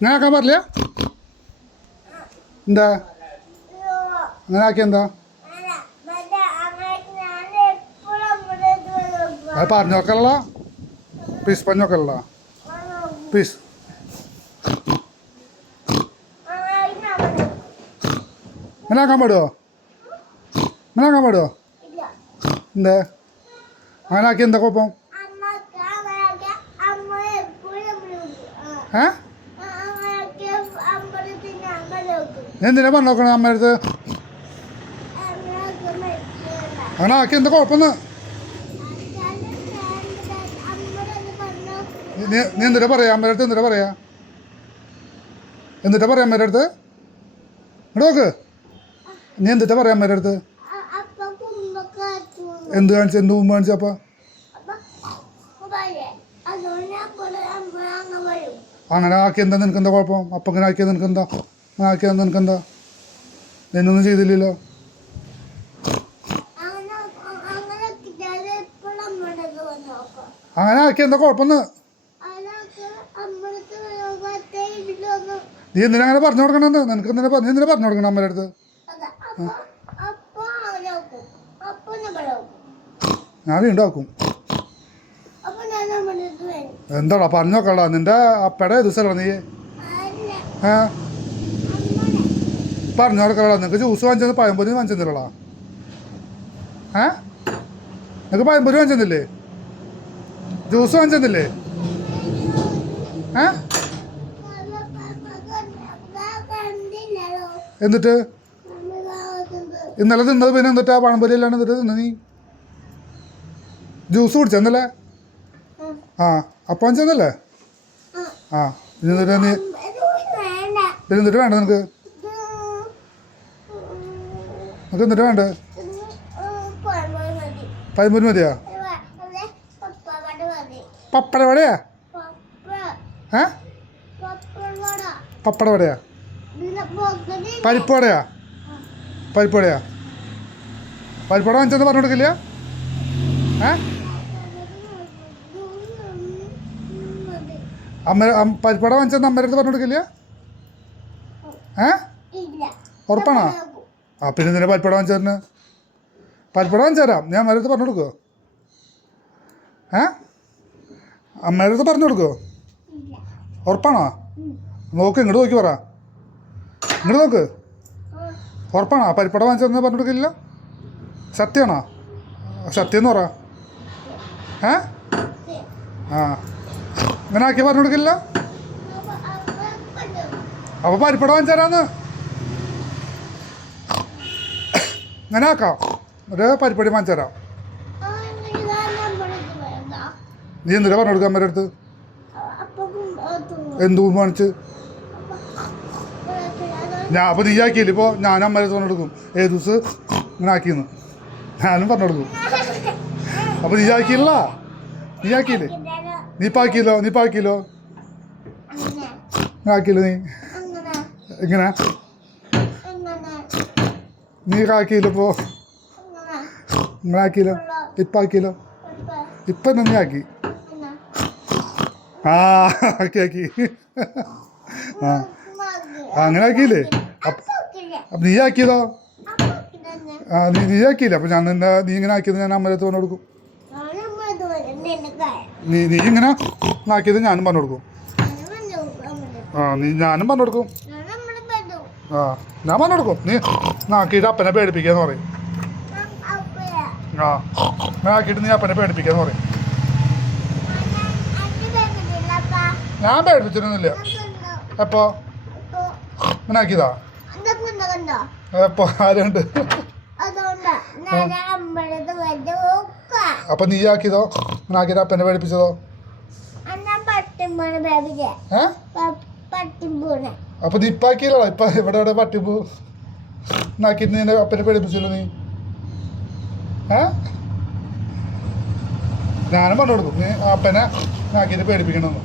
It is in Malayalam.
അങ്ങനെ ആക്കാൻ പാടില്ല. എന്താ അങ്ങനെ ആക്കിയ എന്താ? അത് പറഞ്ഞു നോക്കല്ല, പ്ലീസ് പറഞ്ഞു നോക്കല്ല, പ്ലീസ്. അങ്ങനെ ആക്കാൻ പാടുമോ? അങ്ങനെ ആക്കാൻ പാടുമോ? എന്താ അങ്ങനെ ആക്കി എന്താ കുഴപ്പം? ഏ എന്തിനാ പറഞ്ഞു നോക്കണേ അമ്മ അടുത്ത്? അങ്ങനെ ആക്കി എന്താ കുഴപ്പമെന്ന് നീ എന്തിനാ പറയാ അമ്മയുടെ അടുത്ത്? എന്തിനാ പറയാ? എന്നിട്ടാ പറയാം അമ്മയുടെ അടുത്ത്? ഇവിടെ നോക്ക്, നീ എന്നിട്ടാ പറയാം അമ്മയുടെ അടുത്ത്? എന്ത് കാണിച്ചു? എന്ത് മുമ്പ് കാണിച്ചു? അപ്പം അങ്ങനെ ആക്കി എന്താ നിനക്കെന്താ കുഴപ്പം? അപ്പം ഇങ്ങനെ ആക്കിയാൽ നിനക്കെന്താ? അങ്ങനെ ആക്കിയാൽ നിനക്കെന്താ? നിന്നൊന്നും ചെയ്തില്ലല്ലോ. അങ്ങനെ ആക്കിയ എന്താ കുഴപ്പമെന്ന്? നീ എന്തിനാ അങ്ങനെ പറഞ്ഞു കൊടുക്കണമെന്ന്? നിനക്ക് എന്തിനാ പറഞ്ഞു കൊടുക്കണം അമ്മയുടെ അടുത്ത്? ഞാൻ വീണ്ടും ആക്കും. എന്താടാ പറഞ്ഞു നോക്കടാ, നിന്റെ അപ്പയുടെ ദിവസമല്ല നീ പറഞ്ഞു കൊടുക്കടാ. നിനക്ക് ജ്യൂസ് വാങ്ങിച്ചത് പഴംപൊരി വാങ്ങിച്ചെന്നില്ലടാ. നിനക്ക് പഴംപൊരി വാങ്ങിച്ചെന്നില്ലേ? ജ്യൂസ് വാങ്ങിച്ചെന്നില്ലേ? എന്നിട്ട് ഇന്നലെ തിന്നത് പിന്നെ എന്നിട്ടാ പഴംപൊരി അല്ലാണ്ട് എന്നിട്ട് തിന്ന നീ? ജ്യൂസ് കുടിച്ചെന്നല്ലേ? ആ അപ്പം വാങ്ങിച്ചെന്നല്ലേ? ആ എന്നിട്ട് നീ എന്നിട്ട് വേണ്ട നിനക്ക്? നിനക്ക് എന്നിട്ട് വേണ്ട? പഴംപൊരി മതിയാ? പപ്പട വടയാ? പപ്പട വടയാ? പരിപ്പ് വടയാ? പരിപ്പ് വടയാ? പരിപ്പട വാങ്ങിച്ചെന്ന് പറഞ്ഞു കൊടുക്കില്ല? പരിപ്പട വാങ്ങിച്ചെന്ന് അമ്മയുടെ അടുത്ത് പറഞ്ഞു കൊടുക്കില്ല? ഉറപ്പാണോ? ആ പിന്നെ നിന്നെ പരിപ്പട വാങ്ങിച്ചേരന്? പരിപ്പട വാങ്ങിച്ചു തരാം, ഞാൻ അമ്മയുടെ അടുത്ത് പറഞ്ഞു കൊടുക്കുമോ? അമ്മയുടെ അടുത്ത് പറഞ്ഞു കൊടുക്കുമോ? ഉറപ്പാണോ? നോക്ക്, ഇങ്ങോട്ട് നോക്കി പറ, ഇങ്ങോട്ട് നോക്ക്. ഉറപ്പാണോ? പരിപ്പട വാങ്ങിച്ചെന്ന് പറഞ്ഞു കൊടുക്കില്ല? സത്യമാണോ? സത്യം എന്ന് പറ. ആ അങ്ങനെ ആക്കി പറഞ്ഞു കൊടുക്കില്ല? അപ്പോൾ പരിപ്പട വാങ്ങിച്ചു തരാന്ന്. അങ്ങനെ ആക്കാം, ഒരു പരിപ്പടി വാങ്ങിച്ചു തരാം. നീ എന്തിനാ പറഞ്ഞു കൊടുക്കാൻ അമ്മയുടെ അടുത്ത്? എന്ത് മുമ്പ് കാണിച്ച്? ഞാൻ അപ്പോൾ നീ ആക്കിയില്ല. ഇപ്പോൾ ഞാനും അമ്മയുടെ അടുത്ത് പറഞ്ഞു കൊടുക്കും ഏത് ദിവസം ഇങ്ങനെ ആക്കിയെന്ന് ഞാനും പറഞ്ഞു കൊടുക്കും. അപ്പോൾ നീ ആക്കിയില്ല? നീ ആക്കിയില്ലേ? നീ ഇപ്പം ആക്കിയല്ലോ, നീ ഇപ്പം ആക്കിയല്ലോ. ആക്കിയില്ല നീ? എങ്ങനെ നീ ആക്കിയില്ല? ഇപ്പോൾ ഇങ്ങനെ ആക്കിയല്ലോ, ഇപ്പം ആക്കിയല്ലോ. ഇപ്പം തന്നെ നീ ആക്കി. ആ ആക്കി ആക്കി. ആ അങ്ങനെ ആക്കിയില്ലേ? അപ്പം നീ ആക്കിയതോ? ആ നീ ആക്കിയില്ല. അപ്പം ഞാൻ നിന്നെ നീ ഇങ്ങനെ ആക്കിയത് ഞാൻ അമ്മയുടെ അടുത്ത് പറഞ്ഞു കൊടുക്കും. നീ ഇങ്ങനെ ആക്കിയത് ഞാനും പറഞ്ഞു കൊടുക്കും. ആ ഞാനും പറഞ്ഞു കൊടുക്കും. ആ ഞാൻ പറഞ്ഞു കൊടുക്കും. നീ ആക്കിയിട്ട് അപ്പനെ പേടിപ്പിക്കാന്ന് പറയും. ആ ഞാൻ ആക്കിയിട്ട് നീ അപ്പനെ പേടിപ്പിക്കാന്ന് പറയും. ഞാൻ പേടിപ്പിച്ചിട്ടൊന്നുമില്ല. എപ്പോ ഇങ്ങനെ ആക്കിയതാ? എപ്പോ ആരുണ്ട്? അപ്പൊ നീ ആക്കിയതോ? ഇങ്ങനെ ആക്കിയിട്ട് അപ്പനെ പേടിപ്പിച്ചതോ? അപ്പൊ നീ ഇപ്പം ആക്കിയല്ലോ. ഇപ്പൊ ഇവിടെ പട്ടിപ്പൂ ആക്കിയിട്ട് നീ അപ്പനെ പേടിപ്പിച്ചല്ലോ നീ. ഞാനും പറഞ്ഞു കൊടുക്കും നീ അപ്പനെ ആക്കിയിട്ട് പേടിപ്പിക്കണമെന്ന്.